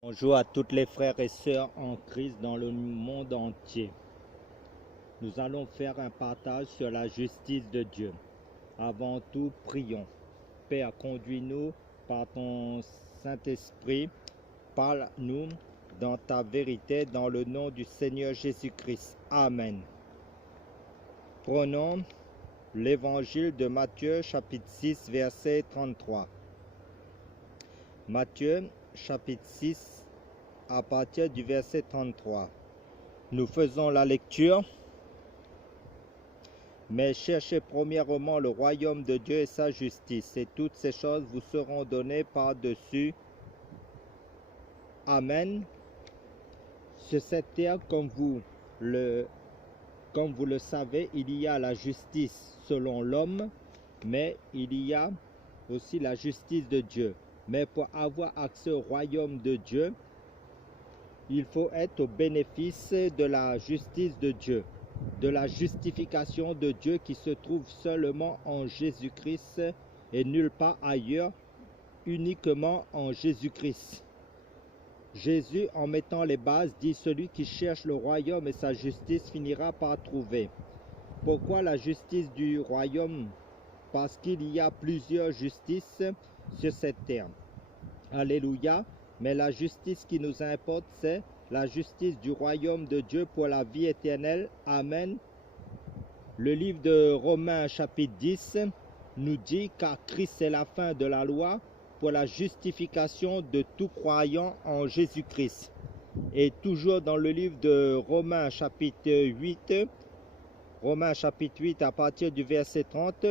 Bonjour à toutes les frères et sœurs en Christ dans le monde entier. Nous allons faire un partage sur la justice de Dieu. Avant tout, prions. Père, conduis-nous par ton Saint-Esprit. Parle-nous dans ta vérité, dans le nom du Seigneur Jésus-Christ. Amen. Prenons l'évangile de Matthieu, chapitre 6, verset 33. Matthieu, chapitre 6, à partir du verset 33. Nous faisons la lecture. Mais cherchez premièrement le royaume de Dieu et sa justice, et toutes ces choses vous seront données par-dessus. Amen. Sur cette terre, comme vous le savez, il y a la justice selon l'homme, mais il y a aussi la justice de Dieu. Mais pour avoir accès au royaume de Dieu, il faut être au bénéfice de la justice de Dieu, de la justification de Dieu qui se trouve seulement en Jésus-Christ et nulle part ailleurs, uniquement en Jésus-Christ. Jésus, en mettant les bases, dit: celui qui cherche le royaume et sa justice finira par trouver. Pourquoi la justice du royaume? Parce qu'il y a plusieurs justices sur cette terre. Alléluia. Mais la justice qui nous importe, c'est la justice du royaume de Dieu pour la vie éternelle. Amen. Le livre de Romains chapitre 10 nous dit: car Christ est la fin de la loi pour la justification de tout croyant en Jésus-Christ. Et toujours dans le livre de Romains chapitre 8 à partir du verset 30,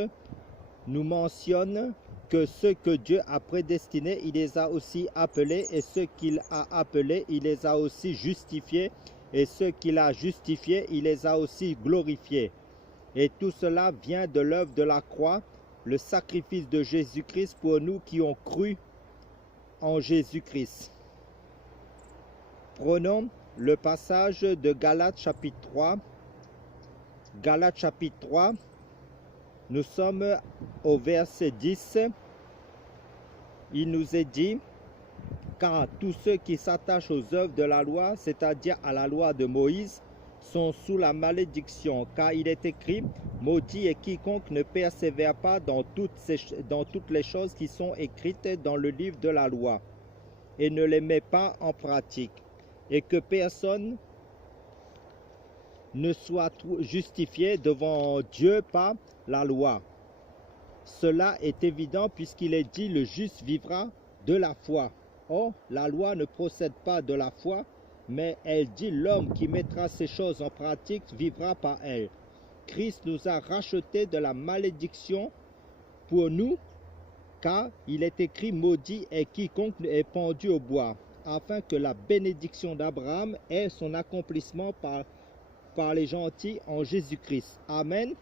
nous mentionne que ceux que Dieu a prédestinés, il les a aussi appelés, et ceux qu'il a appelés, il les a aussi justifiés, et ceux qu'il a justifiés, il les a aussi glorifiés. Et tout cela vient de l'œuvre de la croix, le sacrifice de Jésus-Christ pour nous qui ont cru en Jésus-Christ. Prenons le passage de Galates chapitre 3. Galates chapitre 3. Nous sommes au verset 10. Il nous est dit: car tous ceux qui s'attachent aux œuvres de la loi, c'est-à-dire à la loi de Moïse, sont sous la malédiction. Car il est écrit: maudit est quiconque ne persévère pas dans toutes les choses qui sont écrites dans le livre de la loi, et ne les met pas en pratique. Et que personne ne soit justifié devant Dieu par la loi. Cela est évident puisqu'il est dit: le juste vivra de la foi. Or, la loi ne procède pas de la foi, mais elle dit: l'homme qui mettra ces choses en pratique vivra par elles. Christ nous a rachetés de la malédiction pour nous, car il est écrit: maudit est quiconque est pendu au bois, afin que la bénédiction d'Abraham ait son accomplissement par les gentils en Jésus-Christ. Amen.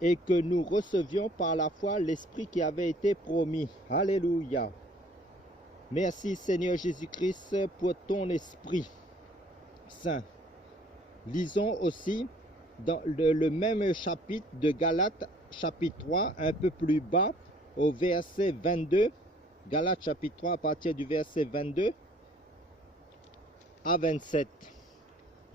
Et que nous recevions par la foi l'Esprit qui avait été promis. Alléluia. Merci Seigneur Jésus-Christ pour ton Esprit Saint. Lisons aussi dans le même chapitre de Galates, chapitre 3, un peu plus bas, au verset 22. Galates chapitre 3 à partir du verset 22 à 27.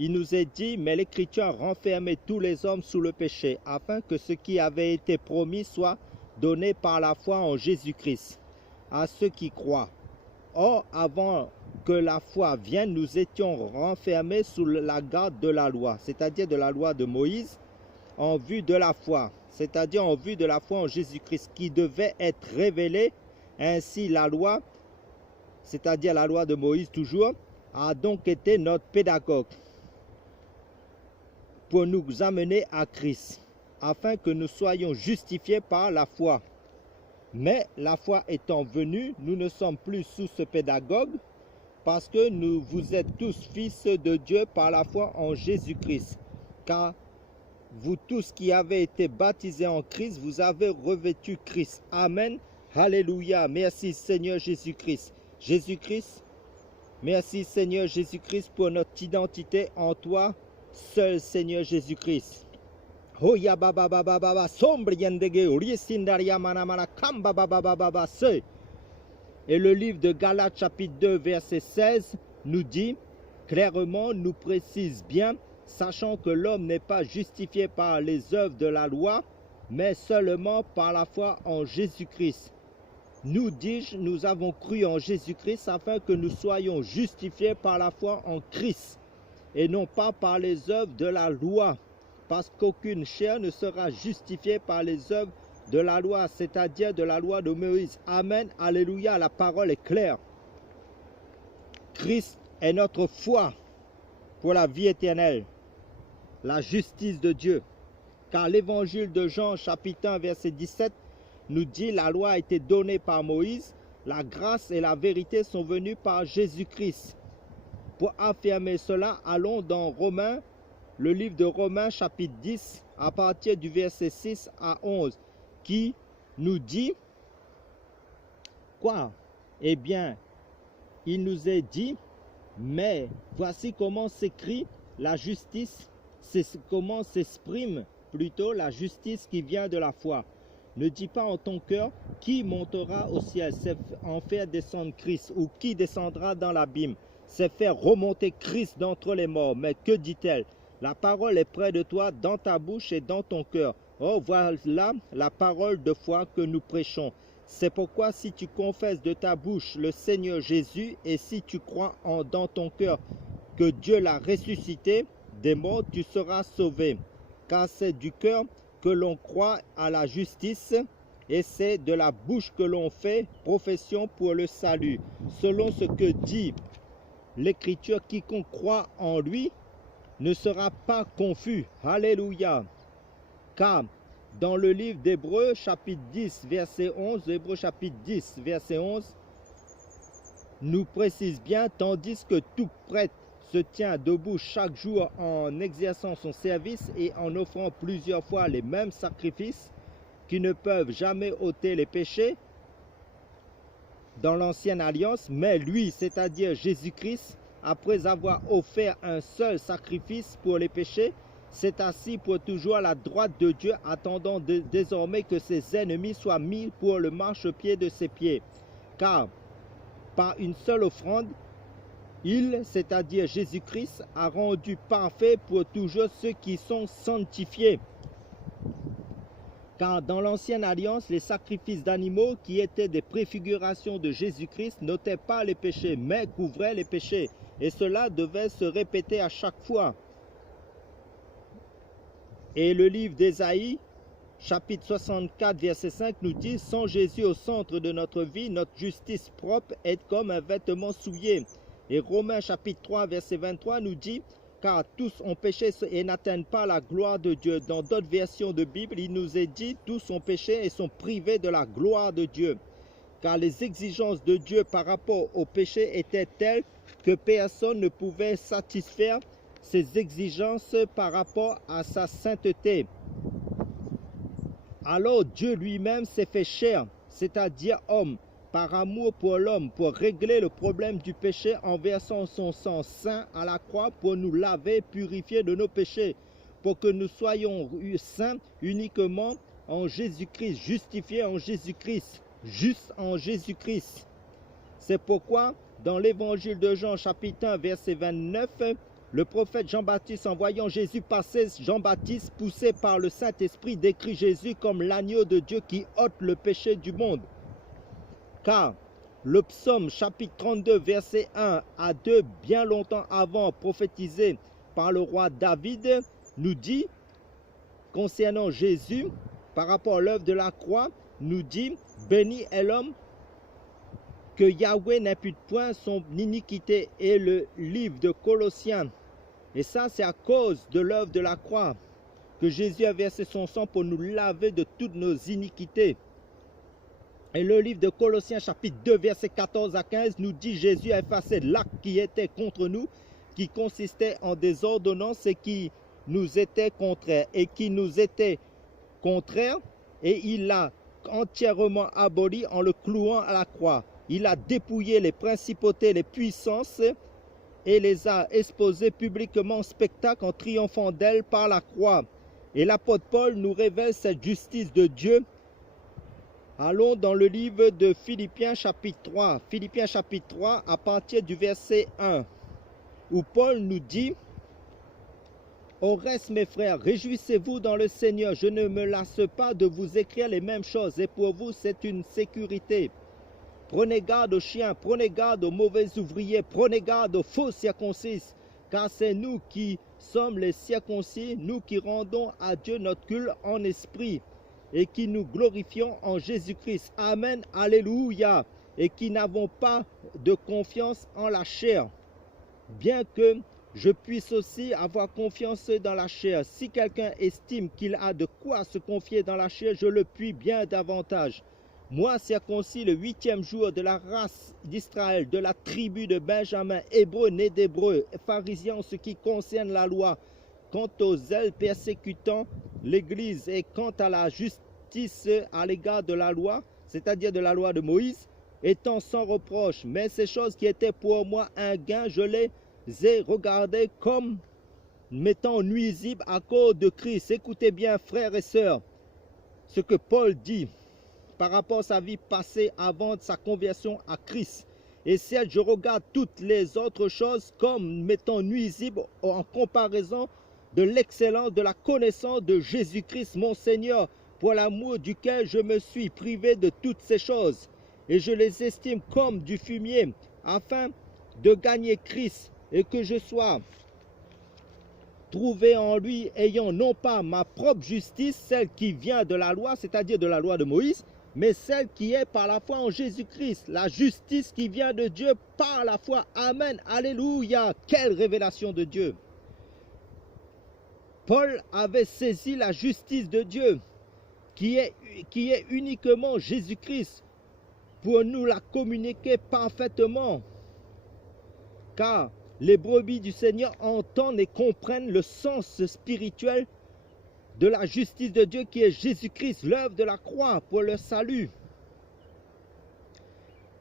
Il nous est dit: mais l'Écriture a renfermé tous les hommes sous le péché, afin que ce qui avait été promis soit donné par la foi en Jésus-Christ à ceux qui croient. Or, avant que la foi vienne, nous étions renfermés sous la garde de la loi, c'est-à-dire de la loi de Moïse, en vue de la foi, c'est-à-dire en vue de la foi en Jésus-Christ, qui devait être révélée. Ainsi, la loi, c'est-à-dire la loi de Moïse toujours, a donc été notre pédagogue pour nous amener à Christ, afin que nous soyons justifiés par la foi. Mais la foi étant venue, nous ne sommes plus sous ce pédagogue, parce que vous êtes tous fils de Dieu par la foi en Jésus-Christ. Car vous tous qui avez été baptisés en Christ, vous avez revêtu Christ. Amen. Alléluia. Merci Seigneur Jésus-Christ. Jésus-Christ, merci Seigneur Jésus-Christ pour notre identité en toi, seul Seigneur Jésus-Christ. Hoya baba baba baba sombre yendege urisindaria mana mana kamba baba baba se. Et le livre de Galates chapitre 2 verset 16 nous dit clairement, nous précise bien, sachant que l'homme n'est pas justifié par les œuvres de la loi, mais seulement par la foi en Jésus-Christ. Nous, dis-je, nous avons cru en Jésus-Christ afin que nous soyons justifiés par la foi en Christ et non pas par les œuvres de la loi, parce qu'aucune chair ne sera justifiée par les œuvres de la loi, c'est-à-dire de la loi de Moïse. Amen, alléluia, la parole est claire. Christ est notre foi pour la vie éternelle, la justice de Dieu. Car l'évangile de Jean, chapitre 1, verset 17, nous dit la loi a été donnée par Moïse, la grâce et la vérité sont venues par Jésus-Christ. Pour affirmer cela, allons dans Romains, le livre de Romains, chapitre 10, à partir du verset 6 à 11, qui nous dit quoi? Eh bien, il nous est dit, mais voici comment s'écrit la justice, c'est comment s'exprime plutôt la justice qui vient de la foi. Ne dis pas en ton cœur qui montera au ciel, c'est en faire descendre Christ, ou qui descendra dans l'abîme, c'est faire remonter Christ d'entre les morts. Mais que dit-elle? La parole est près de toi, dans ta bouche et dans ton cœur. Oh, voilà la parole de foi que nous prêchons. C'est pourquoi si tu confesses de ta bouche le Seigneur Jésus, et si tu crois dans ton cœur que Dieu l'a ressuscité des morts, tu seras sauvé. Car c'est du cœur que l'on croit à la justice, et c'est de la bouche que l'on fait profession pour le salut. Selon ce que dit l'Écriture, quiconque croit en lui ne sera pas confus. Alléluia. Car dans le livre d'Hébreux, chapitre 10, verset 11, Hébreux chapitre 10, verset 11, nous précise bien, tandis que tout prêtre se tient debout chaque jour en exerçant son service et en offrant plusieurs fois les mêmes sacrifices qui ne peuvent jamais ôter les péchés dans l'ancienne alliance, mais lui, c'est-à-dire Jésus-Christ, après avoir offert un seul sacrifice pour les péchés, s'est assis pour toujours à la droite de Dieu, attendant désormais que ses ennemis soient mis pour le marchepied de ses pieds. Car par une seule offrande, il, c'est-à-dire Jésus-Christ, a rendu parfait pour toujours ceux qui sont sanctifiés. Car dans l'ancienne alliance, les sacrifices d'animaux qui étaient des préfigurations de Jésus-Christ n'ôtaient pas les péchés, mais couvraient les péchés. Et cela devait se répéter à chaque fois. Et le livre d'Ésaïe, chapitre 64, verset 5, nous dit « Sans Jésus au centre de notre vie, notre justice propre est comme un vêtement souillé. » Et Romains, chapitre 3, verset 23, nous dit « Car tous ont péché et n'atteignent pas la gloire de Dieu. » Dans d'autres versions de Bible, il nous est dit « Tous ont péché et sont privés de la gloire de Dieu. » Car les exigences de Dieu par rapport au péché étaient telles que personne ne pouvait satisfaire ses exigences par rapport à sa sainteté. Alors Dieu lui-même s'est fait chair, c'est-à-dire homme, par amour pour l'homme, pour régler le problème du péché en versant son sang saint à la croix pour nous laver, purifier de nos péchés, pour que nous soyons saints uniquement en Jésus-Christ, justifiés en Jésus-Christ, justes en Jésus-Christ. C'est pourquoi dans l'évangile de Jean chapitre 1 verset 29, le prophète Jean-Baptiste, en voyant Jésus passer, Jean-Baptiste, poussé par le Saint-Esprit, décrit Jésus comme l'agneau de Dieu qui ôte le péché du monde. Car le psaume chapitre 32 verset 1 à 2, bien longtemps avant, prophétisé par le roi David, nous dit, concernant Jésus, par rapport à l'œuvre de la croix, nous dit, béni est l'homme que Yahweh n'impute point son iniquité. Et le livre de Colossiens, et ça c'est à cause de l'œuvre de la croix que Jésus a versé son sang pour nous laver de toutes nos iniquités. Et le livre de Colossiens chapitre 2 verset 14 à 15 nous dit Jésus a effacé l'acte qui était contre nous, qui consistait en des ordonnances et qui nous était contraire et il l'a entièrement aboli en le clouant à la croix. Il a dépouillé les principautés, les puissances et les a exposées publiquement en spectacle en triomphant d'elles par la croix. Et l'apôtre Paul nous révèle cette justice de Dieu Allons dans le livre de Philippiens chapitre 3. Philippiens chapitre 3 à partir du verset 1. Où Paul nous dit: au reste, mes frères, réjouissez-vous dans le Seigneur. Je ne me lasse pas de vous écrire les mêmes choses, et pour vous, c'est une sécurité. Prenez garde aux chiens, prenez garde aux mauvais ouvriers, prenez garde aux faux circoncis, car c'est nous qui sommes les circoncis, nous qui rendons à Dieu notre culte en esprit, et qui nous glorifions en Jésus-Christ. Amen, alléluia, et qui n'avons pas de confiance en la chair, bien que je puisse aussi avoir confiance dans la chair. Si quelqu'un estime qu'il a de quoi se confier dans la chair, je le puis bien davantage. Moi, circoncis le 8e jour de la race d'Israël, de la tribu de Benjamin, hébreu né d'hébreu, pharisien en ce qui concerne la loi, quant aux zèles persécutant l'Église et quant à la justice à l'égard de la loi, c'est-à-dire de la loi de Moïse, étant sans reproche. Mais ces choses qui étaient pour moi un gain, je les ai regardées comme m'étant nuisibles à cause de Christ. Écoutez bien, frères et sœurs, ce que Paul dit par rapport à sa vie passée avant sa conversion à Christ. Et celle, je regarde toutes les autres choses comme m'étant nuisibles en comparaison de l'excellence de la connaissance de Jésus-Christ, mon Seigneur, pour l'amour duquel je me suis privé de toutes ces choses. Et je les estime comme du fumier, afin de gagner Christ, et que je sois trouvé en lui, ayant non pas ma propre justice, celle qui vient de la loi, c'est-à-dire de la loi de Moïse, mais celle qui est par la foi en Jésus-Christ, la justice qui vient de Dieu par la foi. Amen, alléluia. Quelle révélation de Dieu! Paul avait saisi la justice de Dieu, qui est uniquement Jésus-Christ, pour nous la communiquer parfaitement. Car les brebis du Seigneur entendent et comprennent le sens spirituel de la justice de Dieu qui est Jésus-Christ, l'œuvre de la croix pour le salut.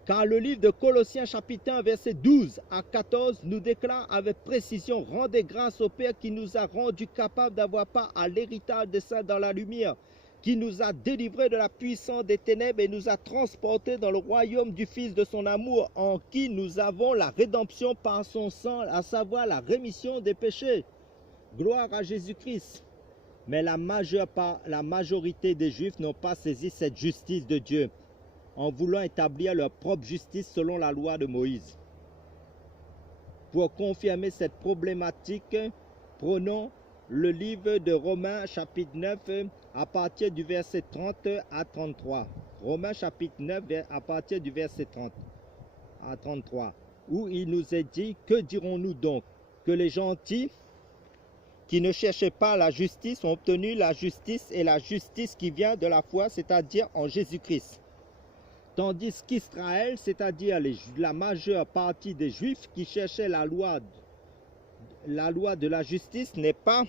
Car le livre de Colossiens chapitre 1 verset 12 à 14 nous déclare avec précision: rendez grâce au Père qui nous a rendus capables d'avoir part à l'héritage des saints dans la lumière, qui nous a délivrés de la puissance des ténèbres et nous a transportés dans le royaume du Fils de son amour, en qui nous avons la rédemption par son sang, à savoir la rémission des péchés. Gloire à Jésus-Christ. Mais la majorité des Juifs n'ont pas saisi cette justice de Dieu, en voulant établir leur propre justice selon la loi de Moïse. Pour confirmer cette problématique, prenons le livre de Romains chapitre 9 à partir du verset 30 à 33. Romains chapitre 9 à partir du verset 30 à 33, où il nous est dit: que dirons-nous donc? Que les gentils qui ne cherchaient pas la justice ont obtenu la justice, et la justice qui vient de la foi, c'est-à-dire en Jésus-Christ. Tandis qu'Israël, c'est-à-dire la majeure partie des Juifs qui cherchaient la loi de la justice, n'est pas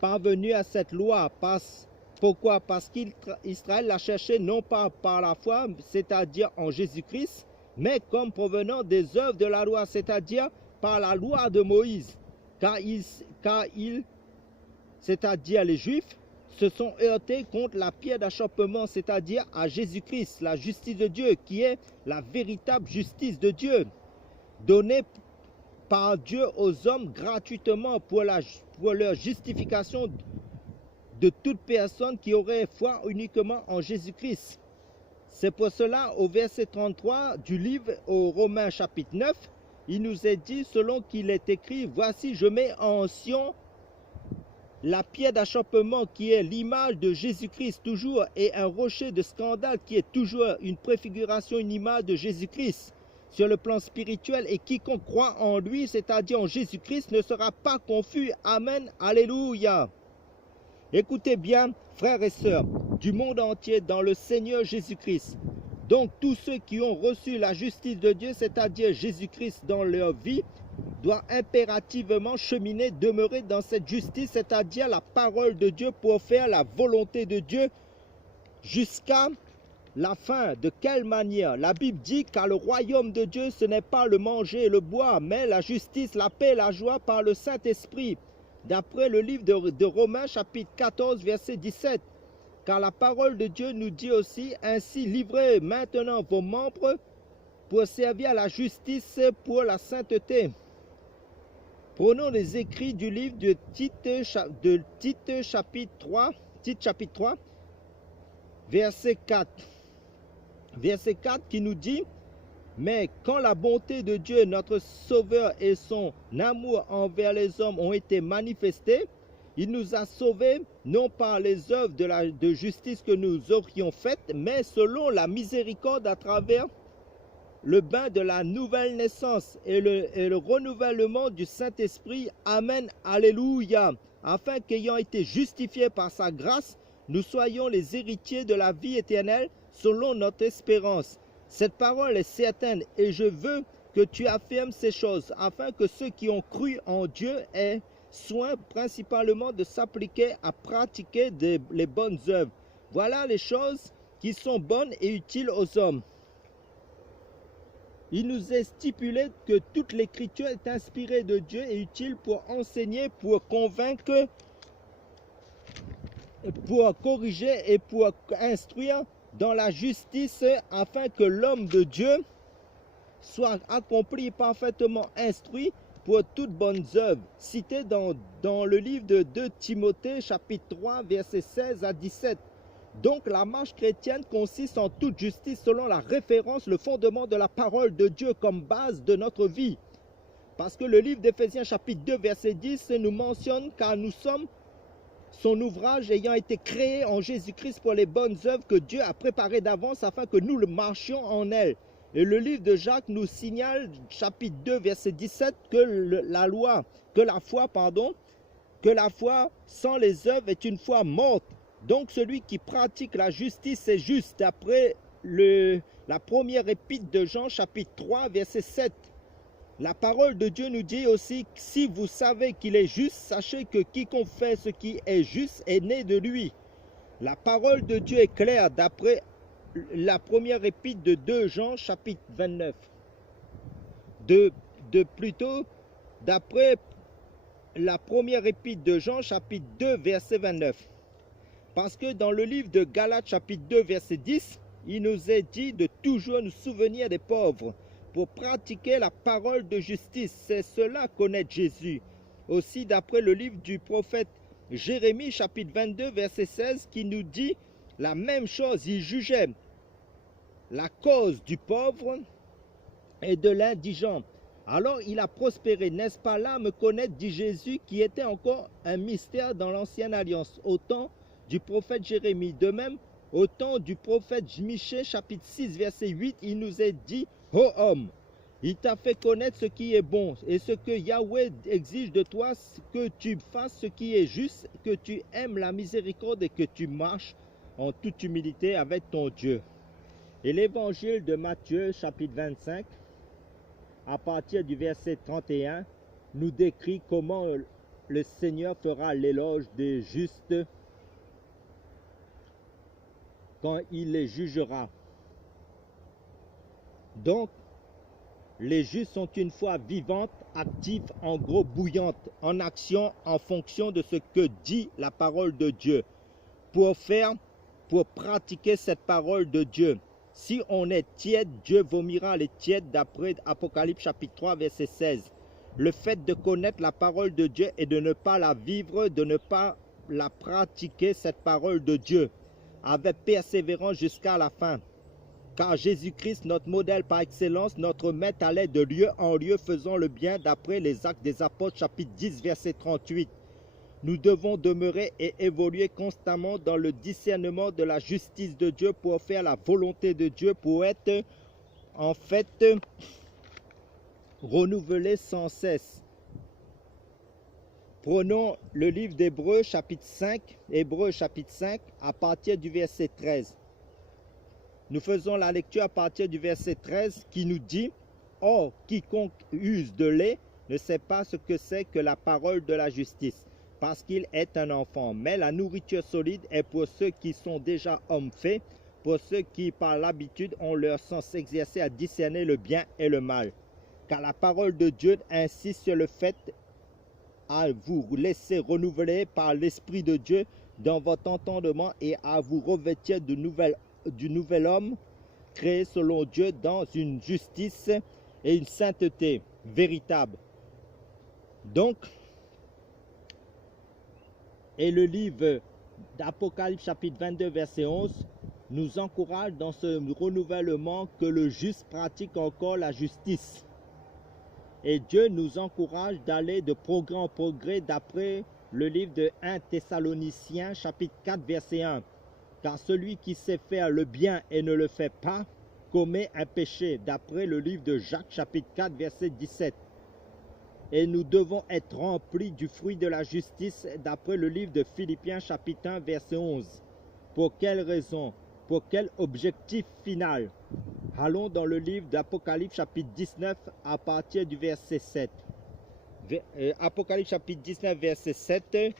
parvenu à cette loi. Pourquoi? Parce qu'Israël l'a cherché non pas par la foi, c'est-à-dire en Jésus-Christ, mais comme provenant des œuvres de la loi, c'est-à-dire par la loi de Moïse. Car c'est-à-dire les Juifs, se sont heurtés contre la pierre d'achoppement, c'est-à-dire à Jésus-Christ, la justice de Dieu, qui est la véritable justice de Dieu, donnée par Dieu aux hommes gratuitement pour leur justification de toute personne qui aurait foi uniquement en Jésus-Christ. C'est pour cela, au verset 33 du livre aux Romains chapitre 9, il nous est dit, selon qu'il est écrit: voici, je mets en Sion la pierre d'achoppement qui est l'image de Jésus-Christ toujours, et un rocher de scandale qui est toujours une préfiguration, une image de Jésus-Christ sur le plan spirituel, et quiconque croit en lui, c'est-à-dire en Jésus-Christ, ne sera pas confus. Amen, alléluia. Écoutez bien, frères et sœurs du monde entier, dans le Seigneur Jésus-Christ. Donc tous ceux qui ont reçu la justice de Dieu, c'est-à-dire Jésus-Christ dans leur vie, doit impérativement cheminer, demeurer dans cette justice, c'est-à-dire la parole de Dieu, pour faire la volonté de Dieu jusqu'à la fin. De quelle manière? La Bible dit qu'à le royaume de Dieu, ce n'est pas le manger et le boire, mais la justice, la paix, la joie par le Saint-Esprit. D'après le livre de Romains chapitre 14 verset 17. Car la parole de Dieu nous dit aussi, ainsi livrez maintenant vos membres pour servir à la justice, pour la sainteté. Prenons les écrits du livre de Tite chapitre 3, verset 4. Verset 4 qui nous dit, mais quand la bonté de Dieu, notre Sauveur, et son amour envers les hommes ont été manifestés, il nous a sauvés, non par les œuvres de justice que nous aurions faites, mais selon la miséricorde à travers le bain de la nouvelle naissance et le renouvellement du Saint-Esprit. Amen, alléluia. Afin qu'ayant été justifiés par sa grâce, nous soyons les héritiers de la vie éternelle selon notre espérance. Cette parole est certaine et je veux que tu affirmes ces choses afin que ceux qui ont cru en Dieu aient soin principalement de s'appliquer à pratiquer les bonnes œuvres. Voilà les choses qui sont bonnes et utiles aux hommes. Il nous est stipulé que toute l'écriture est inspirée de Dieu et utile pour enseigner, pour convaincre, pour corriger et pour instruire dans la justice, afin que l'homme de Dieu soit accompli, parfaitement instruit pour toutes bonnes œuvres. Cité dans le livre de 2 Timothée, chapitre 3, versets 16 à 17. Donc la marche chrétienne consiste en toute justice selon la référence, le fondement de la parole de Dieu comme base de notre vie. Parce que le livre d'Éphésiens chapitre 2 verset 10 nous mentionne car nous sommes son ouvrage ayant été créé en Jésus-Christ pour les bonnes œuvres que Dieu a préparées d'avance afin que nous le marchions en elles. Et le livre de Jacques nous signale, chapitre 2 verset 17, que la foi sans les œuvres est une foi morte. Donc celui qui pratique la justice est juste, d'après la première épître de Jean, chapitre 3, verset 7. La parole de Dieu nous dit aussi, si vous savez qu'il est juste, sachez que quiconque fait ce qui est juste est né de lui. La parole de Dieu est claire, d'après la première épître de 2 Jean, chapitre 29. D'après la première épître de Jean, chapitre 2, verset 29. Parce que dans le livre de Galates chapitre 2 verset 10, il nous est dit de toujours nous souvenir des pauvres pour pratiquer la parole de justice. C'est cela connaître Jésus. Aussi d'après le livre du prophète Jérémie chapitre 22 verset 16 qui nous dit la même chose. Il jugeait la cause du pauvre et de l'indigent. Alors il a prospéré, n'est-ce pas là me connaître, dit Jésus, qui était encore un mystère dans l'ancienne alliance, au temps du prophète Jérémie. De même, au temps du prophète Michée, chapitre 6, verset 8, il nous est dit, ô homme, il t'a fait connaître ce qui est bon et ce que Yahweh exige de toi, que tu fasses ce qui est juste, que tu aimes la miséricorde et que tu marches en toute humilité avec ton Dieu. Et l'évangile de Matthieu, chapitre 25, à partir du verset 31, nous décrit comment le Seigneur fera l'éloge des justes quand il les jugera. Donc, les justes sont une foi vivante, active, en gros bouillante, en action, en fonction de ce que dit la parole de Dieu, pour pratiquer cette parole de Dieu. Si on est tiède, Dieu vomira les tièdes, d'après Apocalypse chapitre 3, verset 16. Le fait de connaître la parole de Dieu et de ne pas la vivre, de ne pas la pratiquer, cette parole de Dieu, avec persévérance jusqu'à la fin. Car Jésus-Christ, notre modèle par excellence, notre maître, allait de lieu en lieu faisant le bien, d'après les Actes des Apôtres, chapitre 10, verset 38. Nous devons demeurer et évoluer constamment dans le discernement de la justice de Dieu pour faire la volonté de Dieu, pour être en fait renouvelé sans cesse. Prenons le livre d'Hébreux chapitre 5, Hébreux chapitre 5 à partir du verset 13. Nous faisons la lecture à partir du verset 13 qui nous dit « Or, quiconque use de lait ne sait pas ce que c'est que la parole de la justice, parce qu'il est un enfant. Mais la nourriture solide est pour ceux qui sont déjà hommes faits, pour ceux qui par l'habitude ont leur sens exercé à discerner le bien et le mal. Car la parole de Dieu insiste sur le fait à vous laisser renouveler par l'Esprit de Dieu dans votre entendement et à vous revêtir du nouvel homme, créé selon Dieu dans une justice et une sainteté véritable. Donc, et le livre d'Apocalypse chapitre 22 verset 11 nous encourage dans ce renouvellement que le juste pratique encore la justice. Et Dieu nous encourage d'aller de progrès en progrès d'après le livre de 1 Thessaloniciens chapitre 4 verset 1. Car celui qui sait faire le bien et ne le fait pas commet un péché, d'après le livre de Jacques chapitre 4 verset 17. Et nous devons être remplis du fruit de la justice, d'après le livre de Philippiens chapitre 1 verset 11. Pour quelle raison? Pour quel objectif final? Allons dans le livre d'Apocalypse chapitre 19 à partir du verset 7. Apocalypse chapitre 19 verset 7,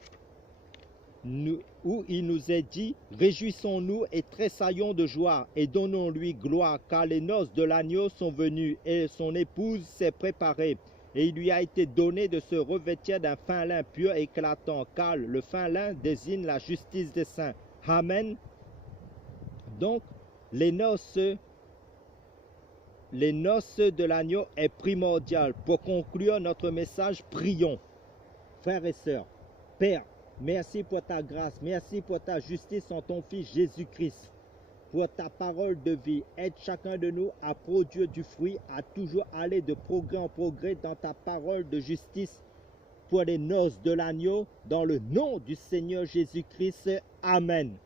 où il nous est dit: réjouissons-nous et tressaillons de joie et donnons-lui gloire, car les noces de l'agneau sont venues et son épouse s'est préparée. Et il lui a été donné de se revêtir d'un fin lin pur et éclatant, car le fin lin désigne la justice des saints. Amen. Donc, les noces de l'agneau est primordial. Pour conclure notre message, prions. Frères et sœurs, Père, merci pour ta grâce, merci pour ta justice en ton Fils Jésus-Christ, pour ta parole de vie. Aide chacun de nous à produire du fruit, à toujours aller de progrès en progrès dans ta parole de justice pour les noces de l'agneau, dans le nom du Seigneur Jésus-Christ. Amen.